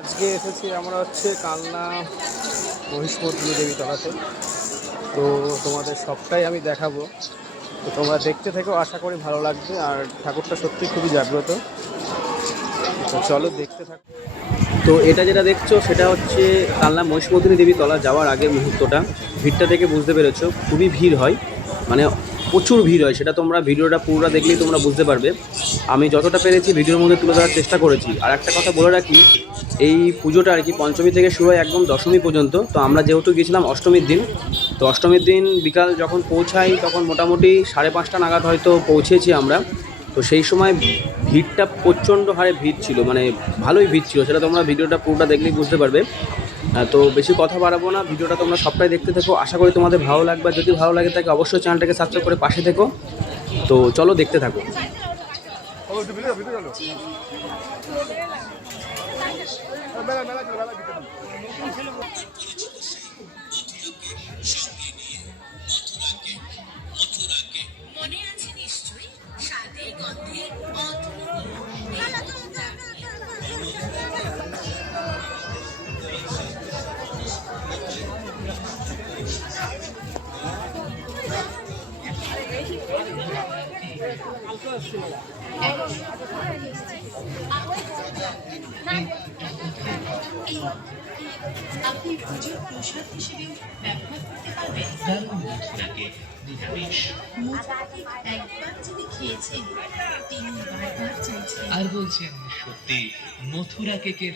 আজকে এসেছি আমরা হচ্ছে কালনা মহিষমর্দিনী দেবী তলাতে। তো তোমাদের সবটাই আমি দেখাবো। তো তোমরা দেখতে থেকেও আশা করি ভালো লাগবে। আর ঠাকুরটা সত্যি খুবই জাগ্রত। তো চলো দেখতে থাকো। তো এটা যেটা দেখছ, সেটা হচ্ছে কালনা মহিষমর্দিনী দেবী তলা যাওয়ার আগের মুহূর্তটা। ভিড়টা থেকে বুঝতে পেরেছ, খুবই ভিড় হয়। মানে প্রচুর ভিড় হয়, সেটা তোমরা ভিডিওটা পুরোটা দেখলেই তোমরা বুঝতে পারবে। আমি যতটা পেরেছি ভিডিওর মধ্যে তুলে ধরার চেষ্টা করেছি। আর একটা কথা বলে রাখি, এই পুজোটা আর কি পঞ্চমী থেকে শুরু হয় একদম দশমী পর্যন্ত। তো আমরা যেহেতু গেছিলাম অষ্টমীর দিন, তো অষ্টমীর দিন বিকাল যখন পৌঁছাই, তখন মোটামুটি সাড়ে পাঁচটা নাগাদ হয়তো পৌঁছেছি আমরা। তো সেই সময় ভিড়টা প্রচণ্ড হারে ভিড় ছিল মানে ভালোই ভিড় ছিল, সেটা তোমরা ভিডিওটা পুরোটা দেখলেই বুঝতে পারবে। তো বেশি কথা বাড়াবো না। ভিডিওটা তোমরা সবটাই দেখতে থাকো। আশা করি তোমাদের ভালো লাগবে। যদি ভালো লাগে তাকে অবশ্যই চ্যানেলটাকে সাবস্ক্রাইব করে পাশে থেকো। তো চলো দেখতে থাকো। মনে প্রসাদ হিসেবে ব্যবহার করতে পারবেন। নাকি নিরামিষ? একবার যিনি খেয়েছেন তিনি বারবার চাইছেন। আর বলছেন সত্যি মথুরা কেকের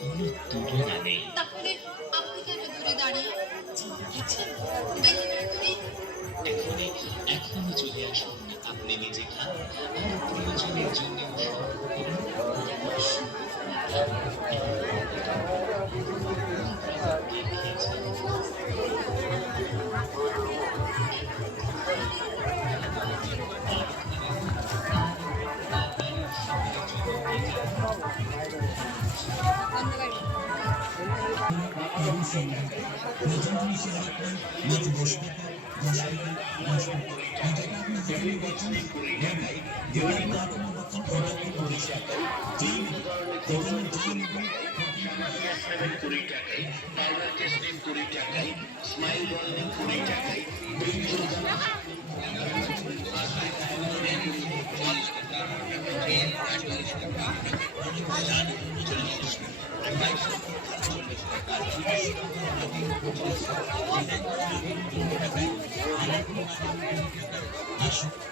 কোনো তুলনা নেই তাহলে আপনি কেন দূরে দাঁড়িয়ে চিন্তা করছেন? দেখে না করে এখনই এখনই চলে আসুন। আপনি নিজে খান। আর প্রিয়জনের জন্য সঙ্গে প্রথম জিনিসের আপনার নিজ দশ টাকা দশ টাকা দশ টাকা এটাকে আপনি যেভাবে বলছেন দেখাই যেভাবে না কোনো বলছেন ওটাকে বলছি একাই যেই নেবেন যেখানে যেই নেবেন সেভেন কুড়ি টাকায় পাউডার কেস কুড়ি টাকায় স্মাইল বল নিন কুড়ি টাকায়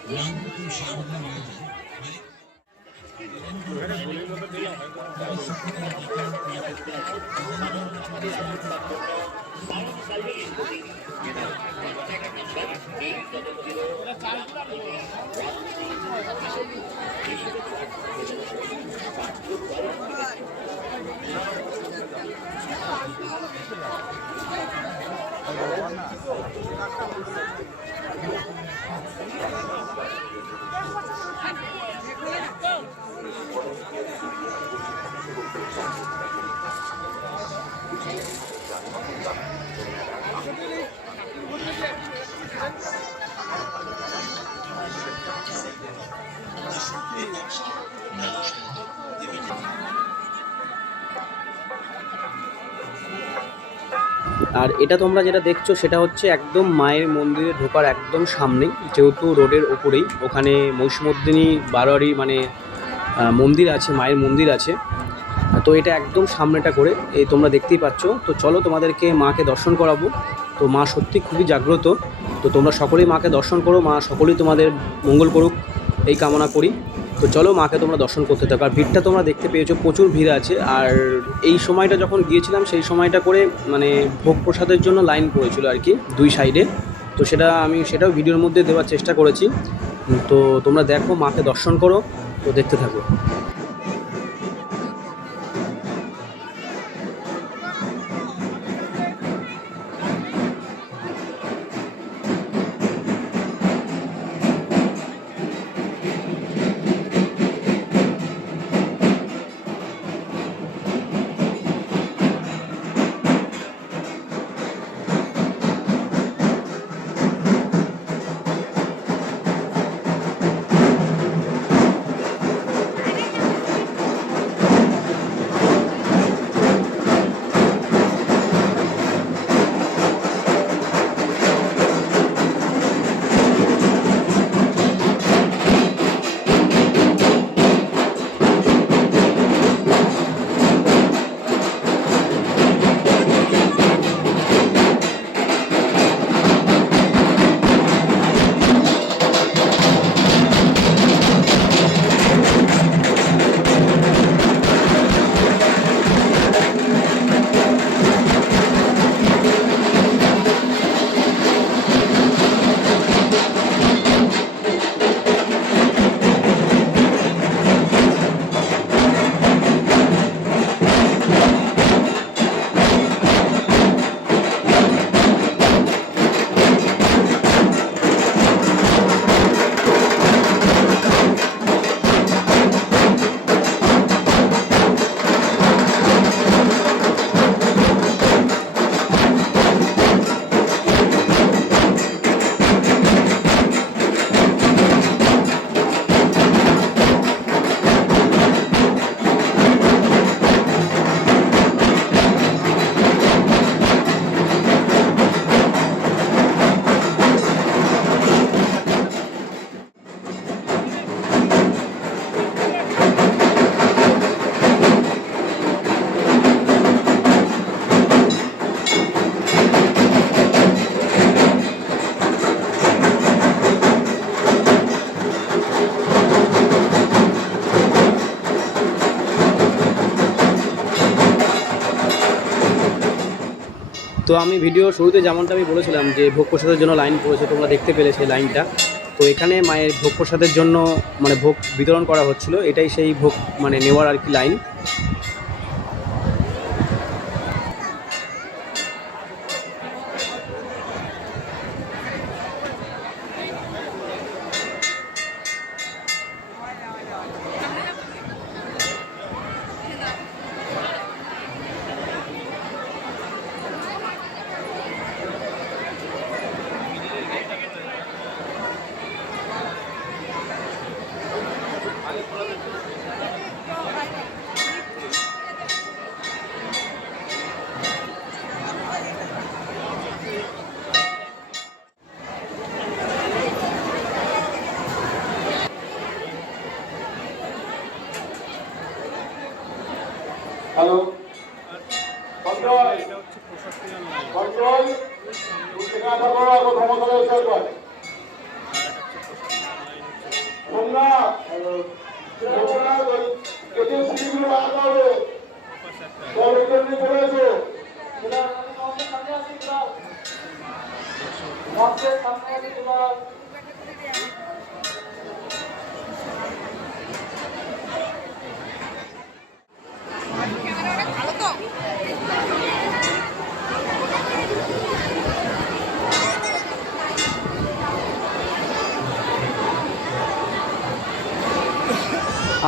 রামপুর সারদা Thank you. আর এটা তোমরা যেটা দেখছ সেটা হচ্ছে একদম মায়ের মন্দিরে ঢোকার একদম সামনে যেহেতু রোডের ওপরেই। ওখানে মহিষমর্দিনী বারোয়ারি মানে মন্দির আছে, মায়ের মন্দির আছে। তো এটা একদম সামনেটা করে, এই তোমরা দেখতেই পাচ্ছ। তো চলো তোমাদেরকে মাকে দর্শন করাবো। তো মা সত্যি খুবই জাগ্রত। তো তোমরা সকলেই মাকে দর্শন করো, মা সকলেই তোমাদের মঙ্গল করুক। এই কামনা করি। তো চলো মাকে তোমরা দর্শন করতে থাকো। আর ভিড়টা তোমরা দেখতে পেয়েছ, প্রচুর ভিড় আছে। আর এই সময়টা যখন গিয়েছিলাম, সেই সময়টা করে মানে ভোগ প্রসাদের জন্য লাইন পড়েছিল আর কি, দুই সাইডে তো সেটা আমি, সেটাও ভিডিওর মধ্যে দেওয়ার চেষ্টা করেছি। তো তোমরা দেখো, মাকে দর্শন করো, তো দেখতে থাকো। তো আমি ভিডিও শুরুতে যেমনটা আমি বলেছিলাম যে ভোগ প্রসাদের জন্য লাইন পড়েছে তোমরা দেখতে পেলে সেই লাইনটা তো এখানে মায়ের ভোগ প্রসাদের জন্য মানে ভোগ বিতরণ করা হচ্ছিল, এটাই সেই ভোগ মানে নেওয়ার আর কি লাইন কন্ট্রোল ঠিকানা থাকো আগে ক্ষমতা শেষ করে সোমনাথ ওই গেটের সিঁড়িগুলো বার করবে সব এখানে নিয়ে চলে এসো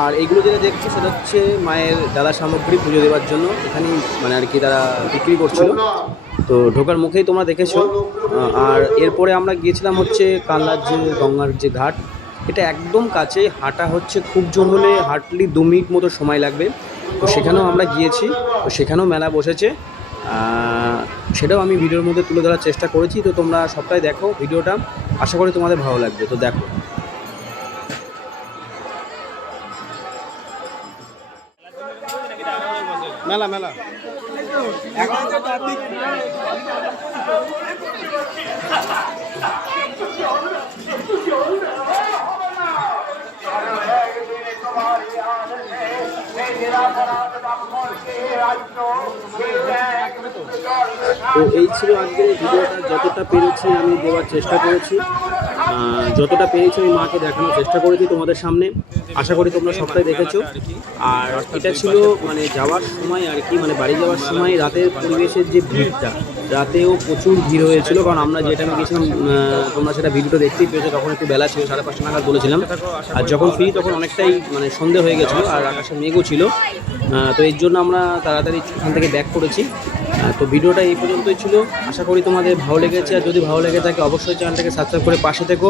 আর এইগুলো যেটা দেখছি সেটা হচ্ছে মায়ের দাদা সামগ্রী পুজো দেওয়ার জন্য। এখানে মানে আর কি তারা বিক্রি করছিল। তো ঢোকার মুখেই তোমরা দেখেছ। আর এরপরে আমরা গিয়েছিলাম হচ্ছে কানলার যে গঙ্গার যে ঘাট। এটা একদম কাছে হাঁটা হচ্ছে খুব জোর হলে হাঁটলি দু মিনিট মতো সময় লাগবে। তো সেখানেও আমরা গিয়েছি, তো সেখানেও মেলা বসেছে। সেটাও আমি ভিডিওর মধ্যে তুলে ধরার চেষ্টা করেছি। তো তোমরা সবটাই দেখো ভিডিওটা। আশা করি তোমাদের ভালো লাগবে। তো দেখো। মেলা মেলা। তো এই ছিল আজকের এই ভিডিওটা। যতটা পেরেছি আমি দেওয়ার চেষ্টা করেছি। যতটা পেরেছি আমি মাকে দেখানোর চেষ্টা করেছি তোমাদের সামনে। আশা করি তোমরা সবটাই দেখেছ। আর এটা ছিল মানে যাওয়ার সময় আর কি মানে বাড়ি যাওয়ার সময় রাতের পরিবেশের যে ভিড়টা রাতেও প্রচুর ভিড় হয়েছিল, কারণ আমরা যেটা টাইমে গেছিলাম তোমরা সেটা ভিডিওটা দেখতেই পেয়েছ, তখন একটু বেলা ছিল, সাড়ে পাঁচটা নাগাদ বলেছিলাম। আর যখন ফ্রি তখন অনেকটাই মানে সন্ধে হয়ে গেছিল, আর আকাশে মেঘও ছিল। তো এর জন্য আমরা তাড়াতাড়ি ওখান থেকে ব্যাক করেছি। তো ভিডিওটা এই পর্যন্তই ছিল। আশা করি তোমাদের ভালো লেগেছে, আর যদি ভালো লেগে থাকে, অবশ্যই চ্যানেলটাকে সাবস্ক্রাইব করে পাশে থেকো।